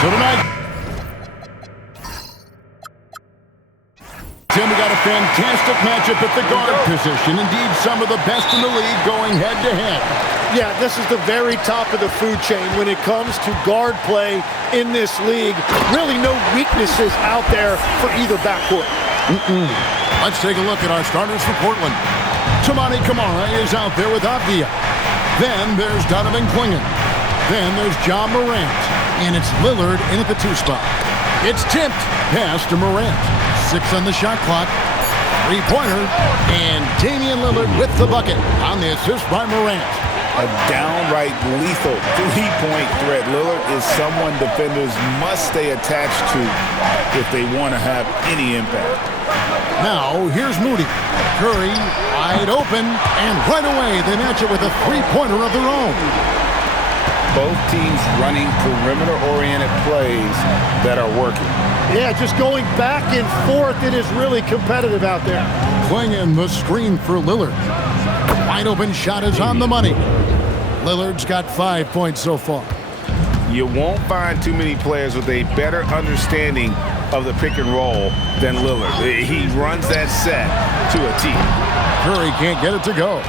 So tonight, Tim, we got a fantastic matchup at the guard position. Indeed, some of the best in the league going head-to-head. Yeah, this is the very top of the food chain when it comes to guard play in this league. Really no weaknesses out there for either backcourt. Let's take a look at our starters for Portland. Toumani Camara is out there with Avdija. Then there's Donovan Clingan. Then there's Ja Morant. And it's Lillard in at the 2 spot. It's tipped. Pass to Morant. 6 on the shot clock. 3-pointer. And Damian Lillard with the bucket on the assist by Morant. A downright lethal 3-point threat. Lillard is someone defenders must stay attached to if they want to have any impact. Now, here's Moody. Curry wide open, and right away they match it with a 3-pointer of their own. Both teams running perimeter-oriented plays that are working. Yeah, just going back and forth. It is really competitive out there. Clingan the screen for Lillard. Wide open shot is on the money. Lillard's got 5 points so far. You won't find too many players with a better understanding of the pick and roll than Lillard. He runs that set to a T. Curry can't get it to go.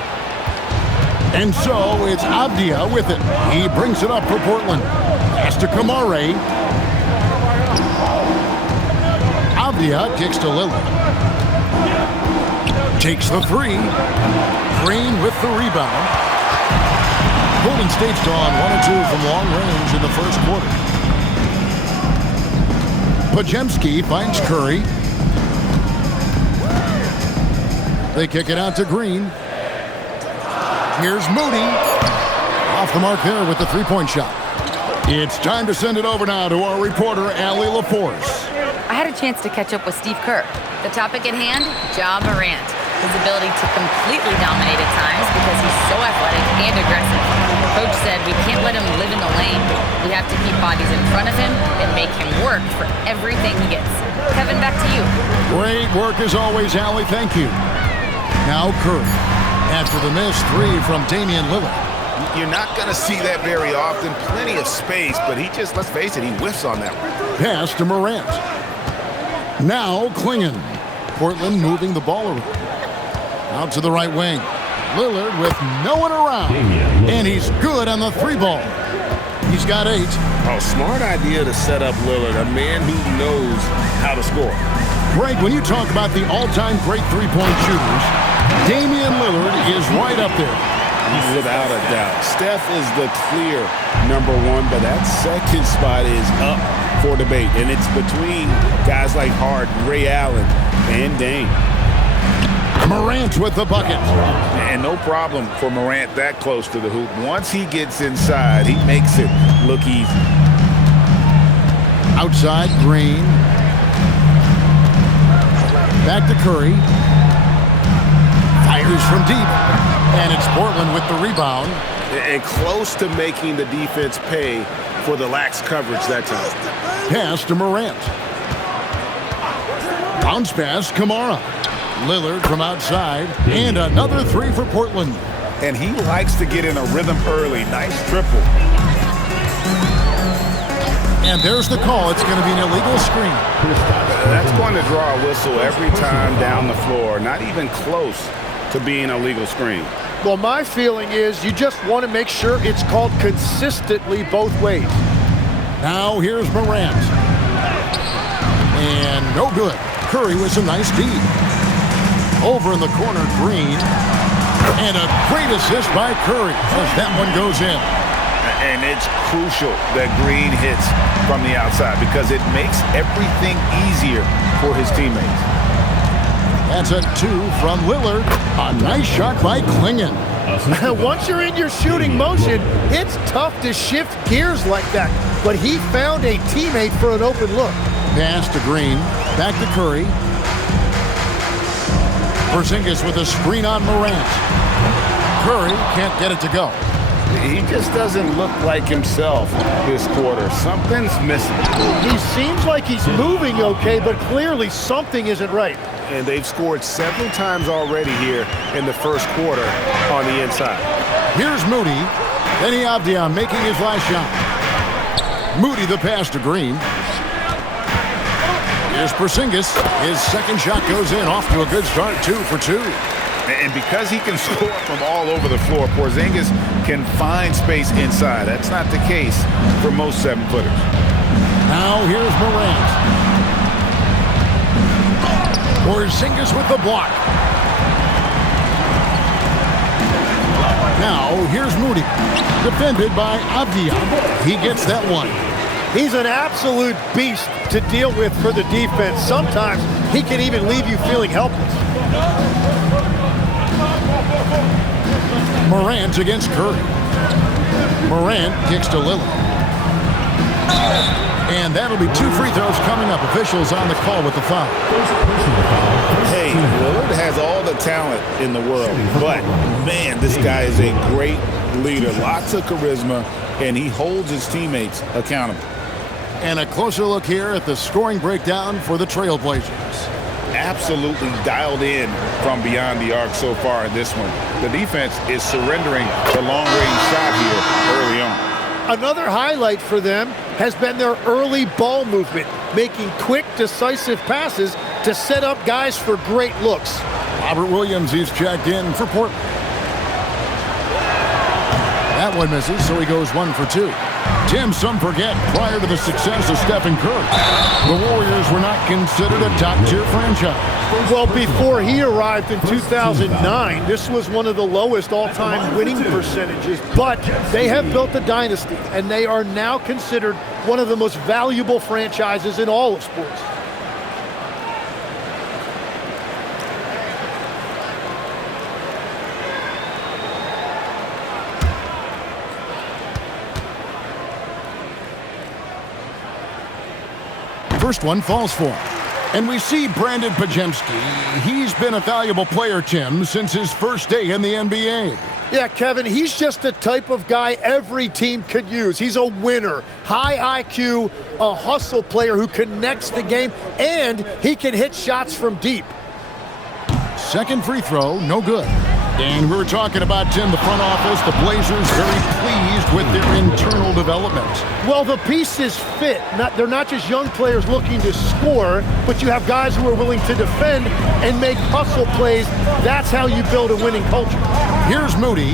And so it's Avdija with it. He brings it up for Portland. Pass to Camara. Avdija kicks to Lillard. Takes the 3. Green with the rebound. Golden State's drawn 1 or 2 from long range in the first quarter. Podziemski finds Curry. They kick it out to Green. Here's Moody. Off the mark there with the 3-point shot. It's time to send it over now to our reporter, Allie LaForce. I had a chance to catch up with Steve Kerr. The topic at hand, Ja Morant. His ability to completely dominate at times because he's so athletic and aggressive. Coach said we can't let him live in the lane. We have to keep bodies in front of him and make him work for everything he gets. Kevin, back to you. Great work as always, Allie. Thank you. Now Curry. After the missed 3 from Damian Lillard. You're not going to see that very often. Plenty of space, but he just, let's face it, he whiffs on that one. Pass to Morant. Now Clingan. Portland moving the ball around. Out to the right wing. Lillard with no one around. And he's good on the 3-ball. He's got 8. Oh, smart idea to set up Lillard, a man who knows how to score. Greg, when you talk about the all-time great 3-point shooters, Damian Lillard is right up there. Without a doubt. Steph is the clear #1, but that second spot is up for debate. And it's between guys like Harden, Ray Allen, and Dame. Morant with the bucket. And no problem for Morant that close to the hoop. Once he gets inside, he makes it look easy. Outside, Green. Back to Curry. Fires from deep. And it's Portland with the rebound. And close to making the defense pay for the lax coverage that time. Pass to Morant. Bounce pass, Camara. Lillard from outside. And another 3 for Portland. And he likes to get in a rhythm early. Nice triple. And there's the call. It's going to be an illegal screen. That's going to draw a whistle every time down the floor. Not even close to being a legal screen. Well, my feeling is you just want to make sure it's called consistently both ways. Now here's Morant. And no good. Curry with a nice D. Over in the corner, Green. And a great assist by Curry as that one goes in. And it's crucial that Green hits from the outside because it makes everything easier for his teammates. That's a 2 from Lillard. A nice shot by Clingan. Once you're in your shooting motion, it's tough to shift gears like that. But he found a teammate for an open look. Pass to Green. Back to Curry. Porzingis with a screen on Morant. Curry can't get it to go. He just doesn't look like himself this quarter. Something's missing. He seems like he's moving okay, but clearly something isn't right. And they've scored several times already here in the first quarter on the inside. Here's Moody. Then Avdija making his last shot. Moody the pass to Green. Here's Porzingis. His second shot goes in, off to a good start, 2 for 2. And because he can score from all over the floor, Porzingis can find space inside. That's not the case for most 7-footers. Now here's Morant. Porzingis with the block. Now here's Moody. Defended by Avdia. He gets that one. He's an absolute beast to deal with for the defense. Sometimes he can even leave you feeling helpless. Morant against Curry. Morant kicks to Lillard. And that'll be 2 free throws coming up. Officials on the call with the foul. Hey, Lillard has all the talent in the world, but, man, this guy is a great leader. Lots of charisma, and he holds his teammates accountable. And a closer look here at the scoring breakdown for the Trailblazers. Absolutely dialed in from beyond the arc so far in this one. The defense is surrendering the long-range shot here early on. Another highlight for them has been their early ball movement, making quick, decisive passes to set up guys for great looks. Robert Williams, he's checked in for Portland. That one misses, so he goes 1 for 2. Tim, some forget, prior to the success of Stephen Curry, the Warriors were not considered a top-tier franchise. Well, before he arrived in 2009, this was one of the lowest all-time winning percentages, but they have built a dynasty, and they are now considered one of the most valuable franchises in all of sports. First one falls for him. And we see Brandon Podziemski. He's been a valuable player, Tim, since his first day in the NBA. Yeah, Kevin, he's just the type of guy every team could use. He's a winner, high IQ, a hustle player who connects the game, and he can hit shots from deep. Second free throw, no good. And we were talking about, Tim, the front office, the Blazers very pleased with their internal development. Well, the pieces fit. They're not just young players looking to score, but you have guys who are willing to defend and make hustle plays. That's how you build a winning culture. Here's Moody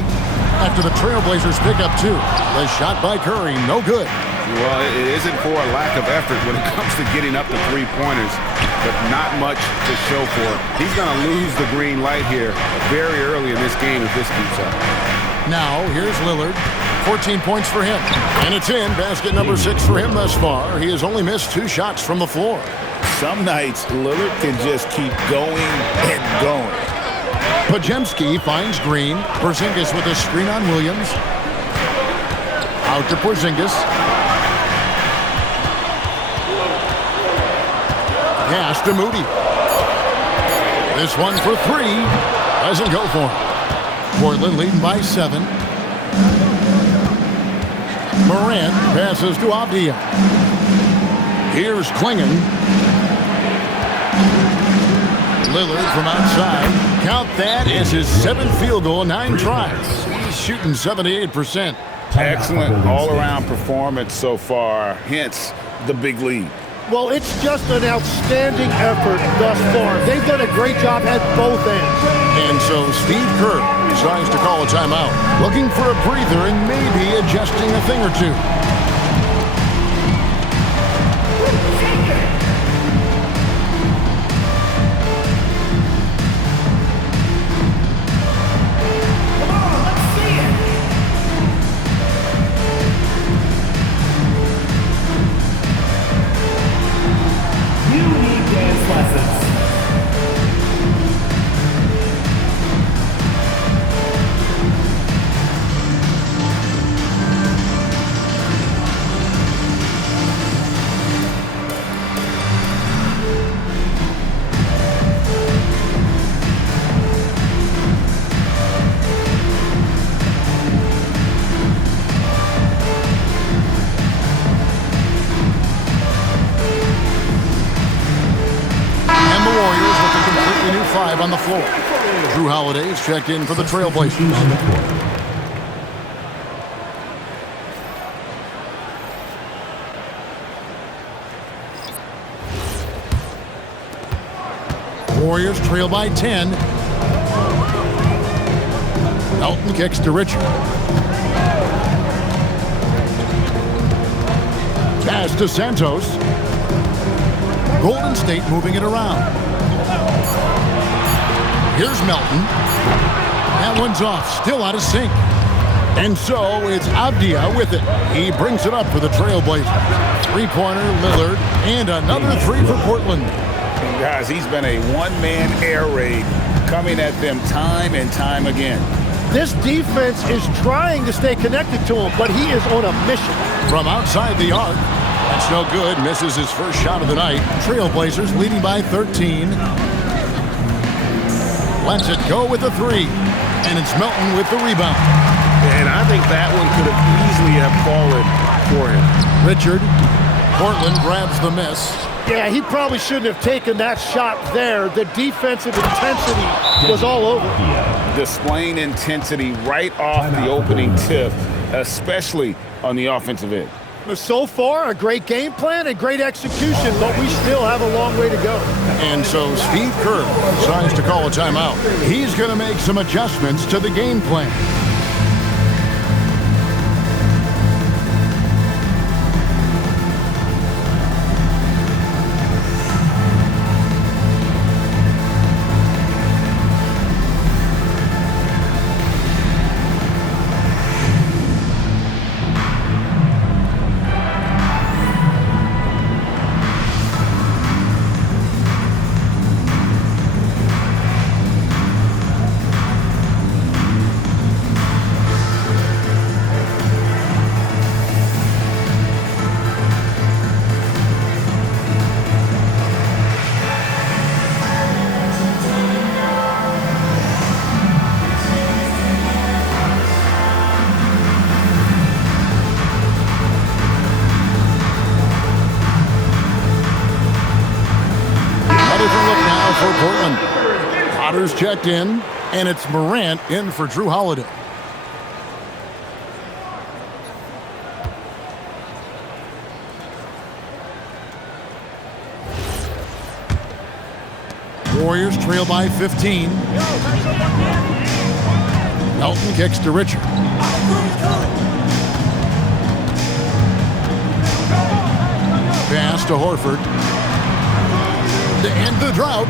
after the Trailblazers pick up 2. The shot by Curry, no good. Well, it isn't for a lack of effort when it comes to getting up the three-pointers, but not much to show for it. He's going to lose the green light here very early in this game if this keeps up. Now, here's Lillard. 14 points for him. And it's in. Basket number 6 for him thus far. He has only missed 2 shots from the floor. Some nights, Lillard can just keep going and going. Podziemski finds Green. Porzingis with a screen on Williams. Out to Porzingis. Pass to Moody. This one for 3. Doesn't go for him. Portland leading by 7. Morant passes to Avdia. Here's Klingon. Lillard from outside. Count that as his 7th field goal, 9 tries. He's shooting 78%. Excellent all-around performance so far, hence the big lead. Well, it's just an outstanding effort thus far. They've done a great job at both ends. And so Steve Kerr decides to call a timeout, looking for a breather and maybe adjusting a thing or two. On the floor. Drew Holiday is checked in for the Trailblazers. Warriors trail by 10. Melton kicks to Richard. Pass to Santos. Golden State moving it around. Here's Melton. That one's off, still out of sync. And so it's Avdia with it. He brings it up for the Trailblazers. Three-pointer, Lillard, and another three for Portland. Guys, he's been a one-man air raid coming at them time and time again. This defense is trying to stay connected to him, but he is on a mission. From outside the arc, that's no good. Misses his first shot of the night. Trailblazers leading by 13. Lets it go with a three. And it's Melton with the rebound. And I think that one could have easily have fallen for him. Richard. Portland grabs the miss. Yeah, he probably shouldn't have taken that shot there. The defensive intensity was all over. Displaying intensity right off the opening tip, especially on the offensive end. So far, a great game plan and great execution, but we still have a long way to go. And so Steve Kerr decides to call a timeout. He's going to make some adjustments to the game plan. For Portland. Potter's checked in, and it's Morant in for Drew Holiday. Warriors trail by 15. Melton kicks to Richard. Pass to Horford. To end the drought,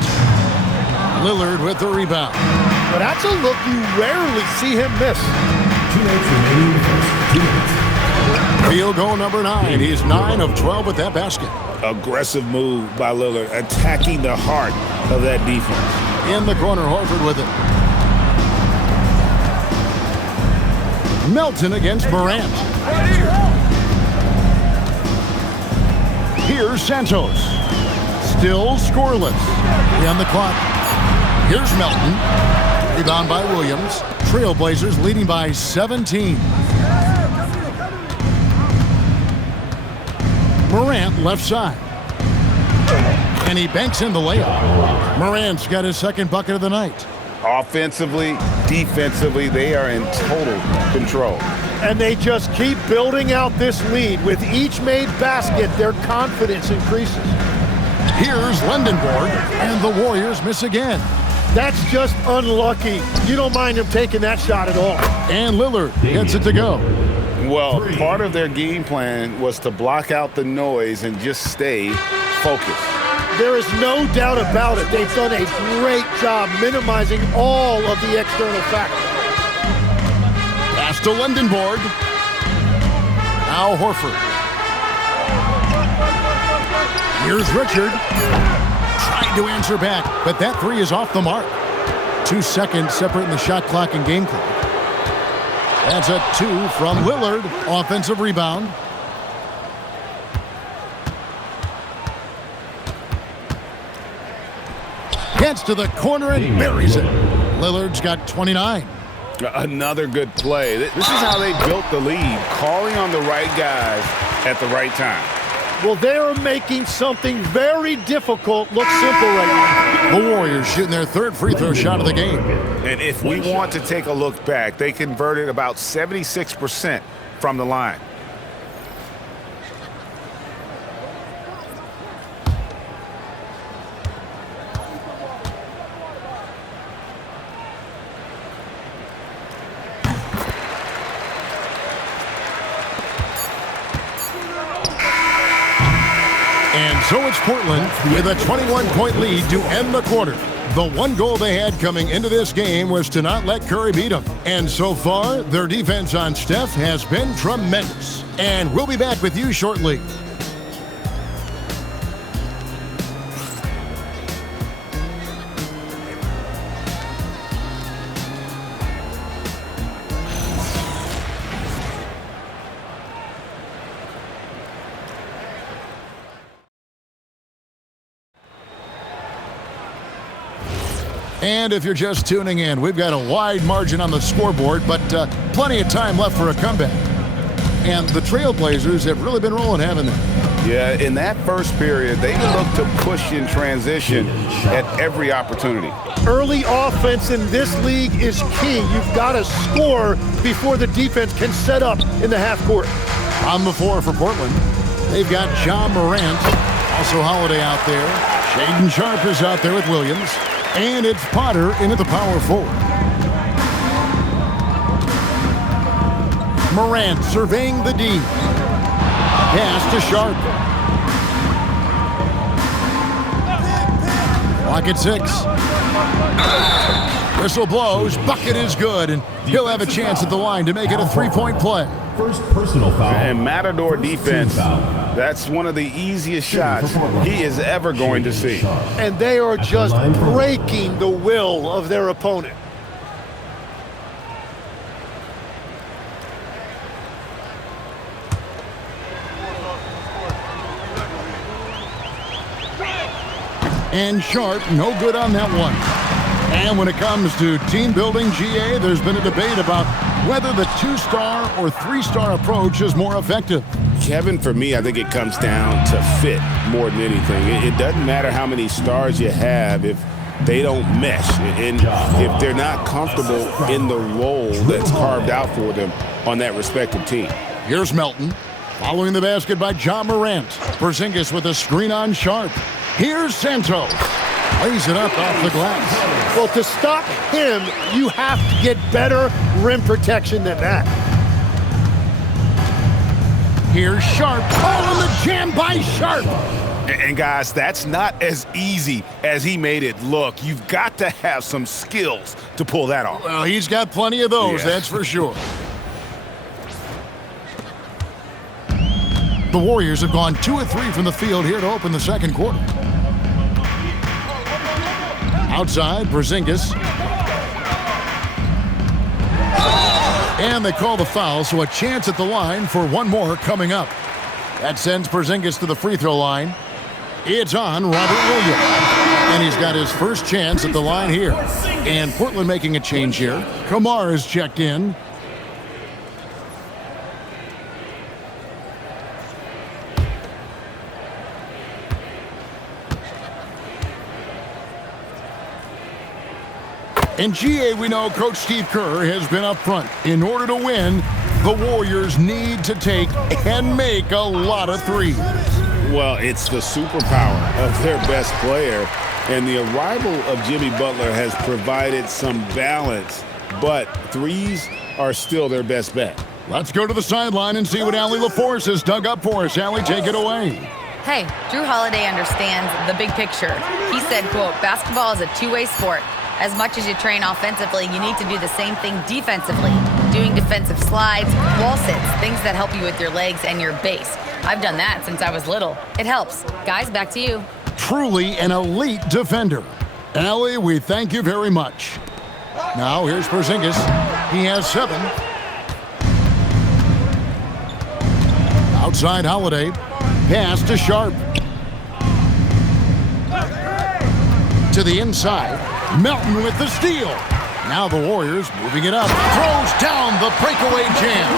Lillard with the rebound. But that's a look you rarely see him miss. 2 minutes remaining. 2 minutes. Field goal number 9. He's 9 of 12 with that basket. Aggressive move by Lillard, attacking the heart of that defense. In the corner, Horford with it. Melton against Morant. Here's Santos. Still scoreless. On the clock. Here's Melton. Rebound by Williams. Trailblazers leading by 17. Morant left side. And he banks in the layup. Morant's got his second bucket of the night. Offensively, defensively, they are in total control. And they just keep building out this lead. With each made basket, their confidence increases. Here's Lindenborg, and the Warriors miss again. That's just unlucky. You don't mind him taking that shot at all. And Lillard gets it to go. Well, part of their game plan was to block out the noise and just stay focused. There is no doubt about it. They've done a great job minimizing all of the external factors. Pass to Lindenborg. Now Horford. Here's Richard. Trying to answer back, but that three is off the mark. 2 seconds separating the shot clock and game clock. That's a 2 from Lillard. Offensive rebound. Gets to the corner and buries it. Lillard's got 29. Another good play. This is how they built the lead, calling on the right guys at the right time. Well, they are making something very difficult look simple right now. The Warriors shooting their third free throw shot of the game. And if we want to take a look back, they converted about 76% from the line. So it's Portland with a 21-point lead to end the quarter. The one goal they had coming into this game was to not let Curry beat them. And so far, their defense on Steph has been tremendous. And we'll be back with you shortly. And if you're just tuning in, we've got a wide margin on the scoreboard, but plenty of time left for a comeback. And the Trailblazers have really been rolling, haven't they? Yeah, in that first period, they looked to push in transition at every opportunity. Early offense in this league is key. You've got to score before the defense can set up in the half court. On the floor for Portland, they've got Ja Morant, also Holiday out there. Shaedon Sharpe is out there with Williams. And it's Potter into the power forward. Morant surveying the D. Pass to Sharpe. Clock at 6. Whistle blows. Bucket is good, and he'll have a chance at the line to make it a three-point play. First personal foul. And Matador defense, that's one of the easiest shots he is ever going to see. And they are just breaking the will of their opponent. And Sharpe, no good on that one. And when it comes to team building, GA, there's been a debate about whether the 2-star or 3-star approach is more effective. Kevin, for me, I think it comes down to fit more than anything. It doesn't matter how many stars you have if they don't mesh and if they're not comfortable in the role that's carved out for them on that respective team. Here's Melton. Following the basket by Ja Morant. Porzingis with a screen on Sharpe. Here's Santos. Lays it up off the glass. Well, to stop him, you have to get better rim protection than that. Here's Sharpe. Oh, and the jam by Sharpe. And guys, that's not as easy as he made it look. You've got to have some skills to pull that off. Well, he's got plenty of those, that's for sure. The Warriors have gone 2 of 3 from the field here to open the second quarter. Outside, Porzingis. And they call the foul, so a chance at the line for one more coming up. That sends Porzingis to the free throw line. It's on Robert Williams. And he's got his first chance at the line here. And Portland making a change here. Kamar is checked in. In GA, we know Coach Steve Kerr has been up front. In order to win, the Warriors need to take and make a lot of threes. Well, it's the superpower of their best player, and the arrival of Jimmy Butler has provided some balance, but threes are still their best bet. Let's go to the sideline and see what Allie LaForce has dug up for us. Allie, take it away. Hey, Drew Holiday understands the big picture. He said, quote, basketball is a two-way sport. As much as you train offensively, you need to do the same thing defensively. Doing defensive slides, wall sits, things that help you with your legs and your base. I've done that since I was little. It helps. Guys, back to you. Truly an elite defender. Allie, we thank you very much. Now here's Porzingis. He has 7. Outside Holiday. Pass to Sharpe. To the inside. Melton with the steal. Now the Warriors moving it up. Throws down the breakaway jam.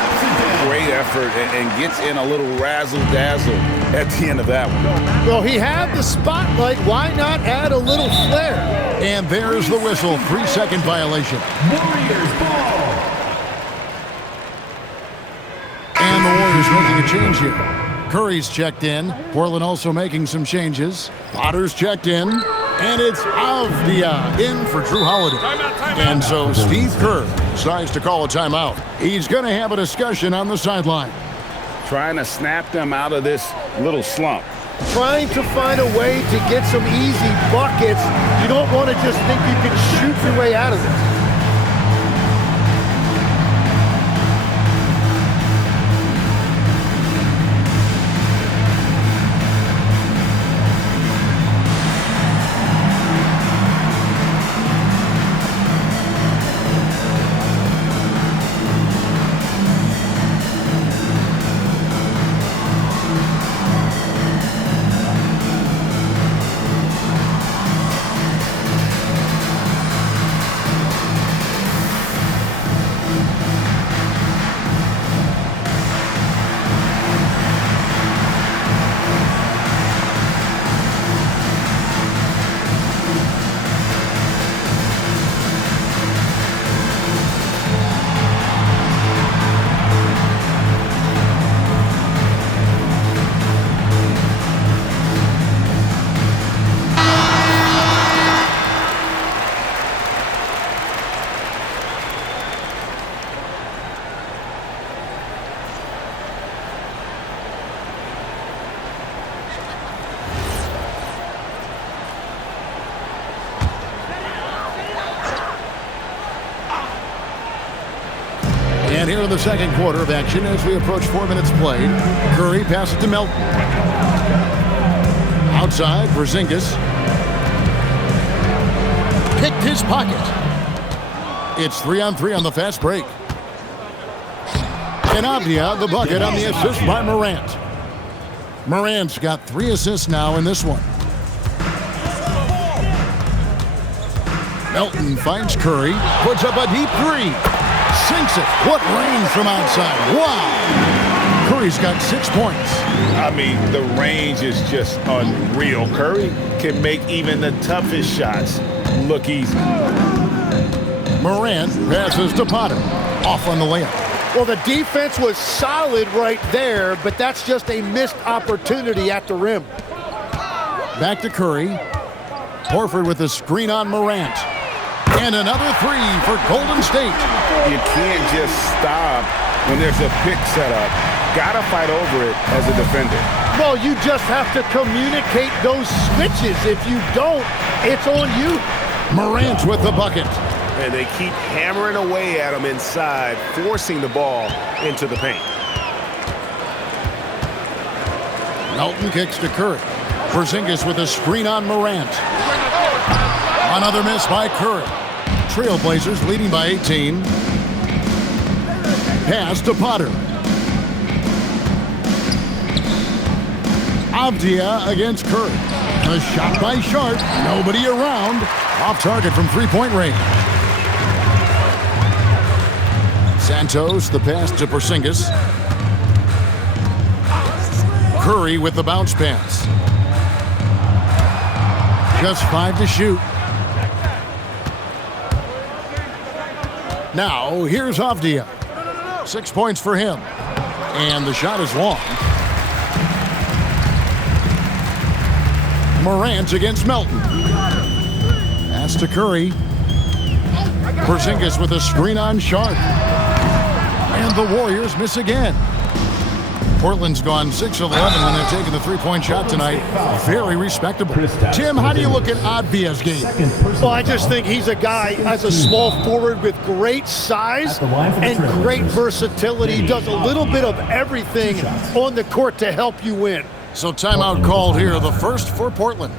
Great effort and gets in a little razzle-dazzle at the end of that one. Well, he had the spotlight. Why not add a little flair? And there's the whistle. 3-second violation. Warriors ball. And the Warriors making a change here. Curry's checked in. Portland also making some changes. Potter's checked in. And it's Avdia in for Drew Holiday. And so Steve Kerr decides to call a timeout. He's going to have a discussion on the sideline. Trying to snap them out of this little slump. trying to find a way to get some easy buckets. You don't want to just think you can shoot your way out of this. And here in the second quarter of action, as we approach 4 minutes played, Curry passes to Melton. Outside, Porzingis. Picked his pocket. It's 3-on-3 on the fast break. And Avdia, the bucket on the assist by Morant. Morant's got 3 assists now in this one. Melton finds Curry, puts up a deep 3. Sinks it. What range from outside. Wow. Curry's got 6 points. I mean, the range is just unreal. Curry can make even the toughest shots look easy. Morant passes to Potter. Off on the layup. Well, the defense was solid right there, but that's just a missed opportunity at the rim. Back to Curry. Horford with a screen on Morant. And another 3 for Golden State. You can't just stop when there's a pick set up. Gotta fight over it as a defender. Well, you just have to communicate those switches. If you don't, it's on you. Morant with the bucket. And they keep hammering away at him inside, forcing the ball into the paint. Melton kicks to Curry. Porzingis with a screen on Morant. Another miss by Curry. Trailblazers leading by 18. Pass to Potter. Avdia against Curry. A shot by Sharp. Nobody around. Off target from three-point range. Santos, the pass to Porzingis. Curry with the bounce pass. Just 5 to shoot. Now, here's Avdia. 6 points for him. And the shot is long. Morant against Melton. Pass to Curry. Porzingis with a screen on Sharp. And the Warriors miss again. Portland's gone 6 of 11 when they're taking the three-point shot tonight. Very respectable. Tim, how do you look at Avdia's game? Well, I just think he's a guy as a small forward with great size and great versatility. Does a little bit of everything on the court to help you win. So timeout called here, the first for Portland.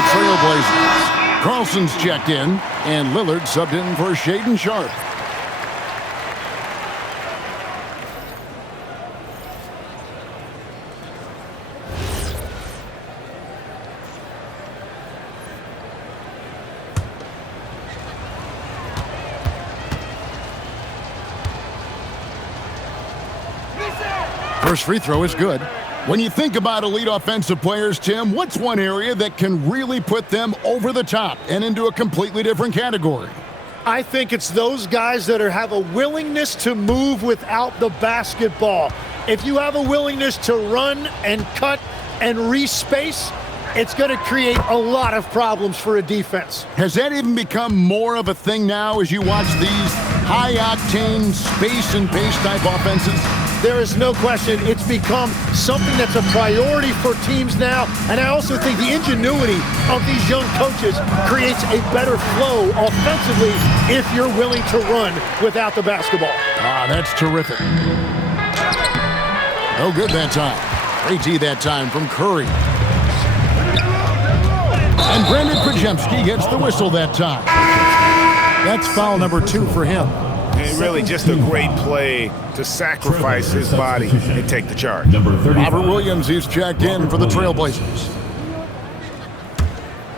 the Trailblazers. Carlson's checked in, and Lillard subbed in for Shaedon Sharpe. First free throw is good. When you think about elite offensive players, Tim, what's one area that can really put them over the top and into a completely different category? I think it's those guys that have a willingness to move without the basketball. If you have a willingness to run and cut and respace, it's going to create a lot of problems for a defense. Has that even become more of a thing now as you watch these high-octane space and pace type offenses? There is no question it's become something that's a priority for teams now, and I also think the ingenuity of these young coaches creates a better flow offensively if you're willing to run without the basketball. Ah, that's terrific. No good that time. Great D that time from Curry. And Brandon Podziemski gets the whistle that time. That's foul number 2 for him. And really just a great play to sacrifice his body and take the charge. Number 35. Robert Williams is checked in for the Trailblazers.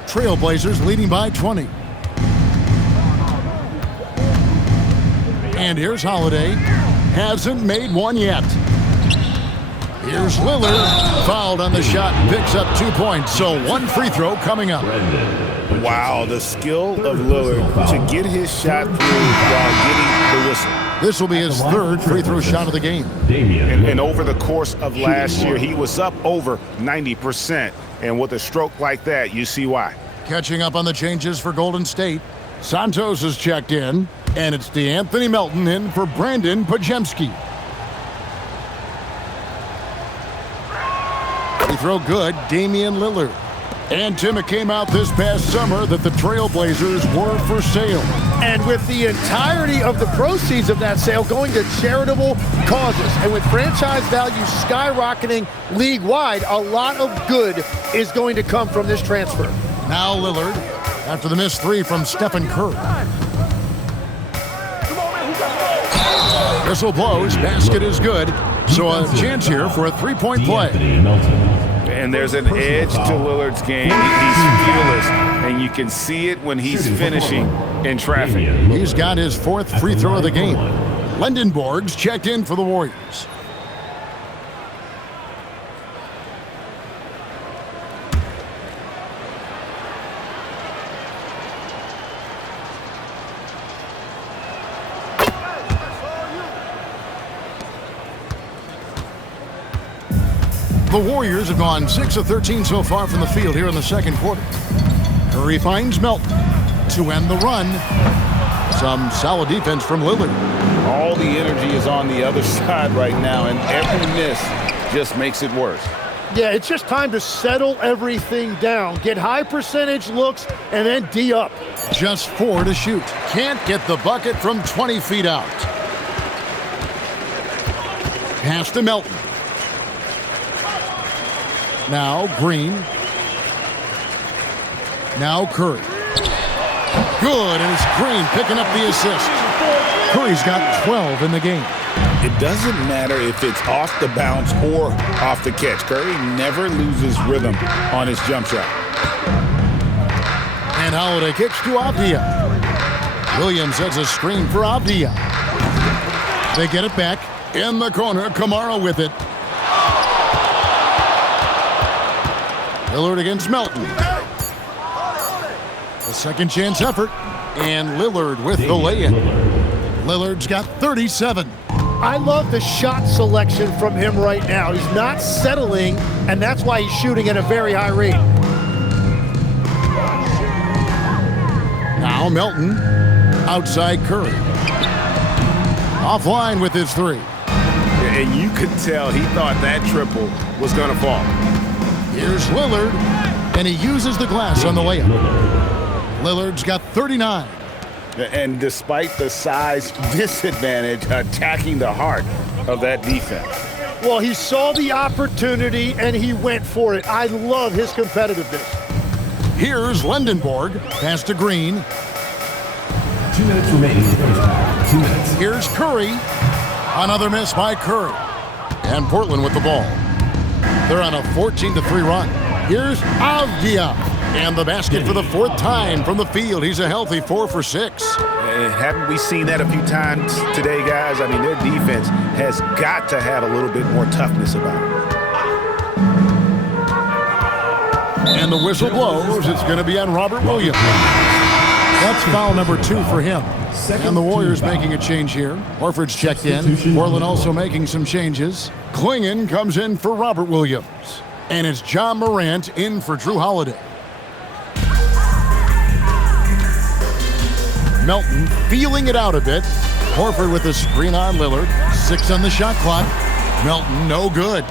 Trailblazers leading by 20. And here's Holiday. Hasn't made one yet. Here's Lillard. Fouled on the shot. Picks up 2 points. So one free throw coming up. Wow, the skill of Lillard to get his shot through while getting the whistle. This will be his 3rd free throw shot of the game. And over the course of last year, he was up over 90%. And with a stroke like that, you see why. Catching up on the changes for Golden State. Santos is checked in, and it's DeAnthony Melton in for Brandon Podziemski. Free throw good, Damian Lillard. And Tim, it came out this past summer that the Trailblazers were for sale. And with the entirety of the proceeds of that sale going to charitable causes, and with franchise value skyrocketing league-wide, a lot of good is going to come from this transfer. Now Lillard, after the missed 3 from Stephen Curry. Whistle blows, basket is good. So a chance here for a 3-point play. And there's an edge to Lillard's game. He's fearless, and you can see it when he's finishing in traffic. He's got his 4th free throw of the game. Lendenborg's checked in for the Warriors. The Warriors have gone 6 of 13 so far from the field here in the second quarter. Curry finds Melton to end the run. Some solid defense from Lillard. All the energy is on the other side right now, and every miss just makes it worse. Yeah, it's just time to settle everything down. Get high percentage looks and then D up. Just 4 to shoot. Can't get the bucket from 20 feet out. Pass to Melton. Now Green. Now Curry. Good, and it's Green picking up the assist. Curry's got 12 in the game. It doesn't matter if it's off the bounce or off the catch. Curry never loses rhythm on his jump shot. And Holiday kicks to Avdia. Williams sets a screen for Avdia. They get it back. In the corner, Kamara with it. Lillard against Melton. The second chance effort. And Lillard with the lay-in. Lillard's got 37. I love the shot selection from him right now. He's not settling, and that's why he's shooting at a very high rate. Now Melton outside Curry. Offline with his 3. And you could tell he thought that triple was going to fall. Here's Lillard, and he uses the glass on the layup. Lillard's got 39. And despite the size disadvantage, attacking the heart of that defense. Well, he saw the opportunity, and he went for it. I love his competitiveness. Here's Lendenborg. Pass to Green. 2 minutes remaining in the first half. 2 minutes. Here's Curry. Another miss by Curry. And Portland with the ball. They're on a 14-3 run. Here's Avdia. And the basket for the 4th time from the field. He's a healthy 4 for 6. Haven't we seen that a few times today, guys? I mean, their defense has got to have a little bit more toughness about it. And the whistle blows. It's going to be on Robert Williams. That's foul number 2 for him. And the Warriors making a change here. Horford's checked in. Portland also making some changes. Clingan comes in for Robert Williams. And it's John Morant in for Drew Holiday. Melton feeling it out a bit. Horford with a screen on Lillard. 6 on the shot clock. Melton no good.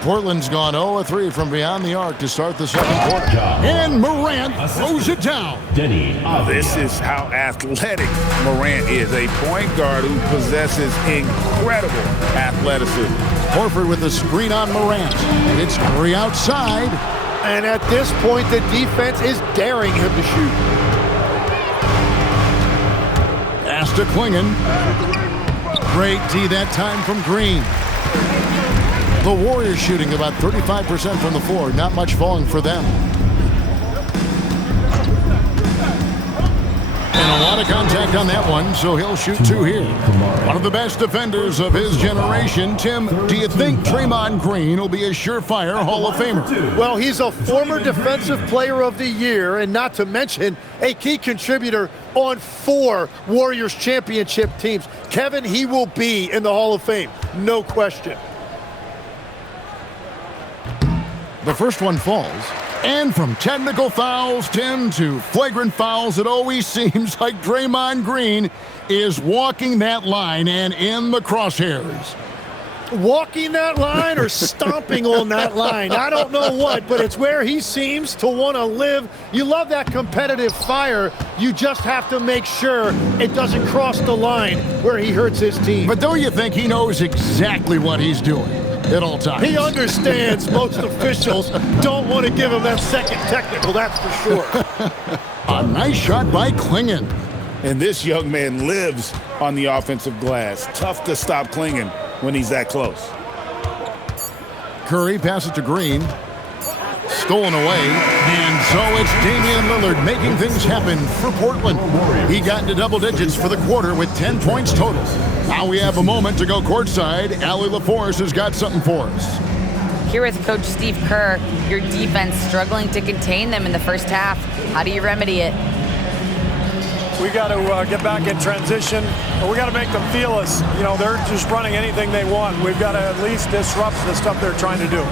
Portland's gone 0-3 from beyond the arc to start the second quarter. And Morant throws it down. This is how athletic Morant is. A point guard who possesses incredible athleticism. Horford with a screen on Morant. And it's Curry outside. And at this point, the defense is daring him to shoot. Pass to Clingan. Great D that time from Green. The Warriors shooting about 35% from the floor. Not much falling for them. And a lot of contact on that one, so he'll shoot 2 here. One of the best defenders of his generation. Tim, do you think Draymond Green will be a surefire Hall of Famer? Well, he's a former Defensive Player of the Year, and not to mention a key contributor on 4 Warriors championship teams. Kevin, he will be in the Hall of Fame, no question. The first one falls. And from technical fouls, Tim, to flagrant fouls, it always seems like Draymond Green is walking that line and in the crosshairs. Walking that line or stomping on that line. I don't know what, but it's where he seems to want to live. You love that competitive fire. You just have to make sure it doesn't cross the line where he hurts his team. But don't you think he knows exactly what he's doing at all times? He understands most officials don't want to give him that second technical, that's for sure. A nice shot by Clingan. And this young man lives on the offensive glass. Tough to stop Clingan when he's that close. Curry passes to Green. Stolen away. And so it's Damian Lillard making things happen for Portland. He got into double digits for the quarter with 10 points total. Now we have a moment to go courtside. Allie LaForce has got something for us. Here with Coach Steve Kerr, your defense struggling to contain them in the first half. How do you remedy it? We got to get back in transition, or we got to make them feel us. You know, they're just running anything they want. We've got to at least disrupt the stuff they're trying to do.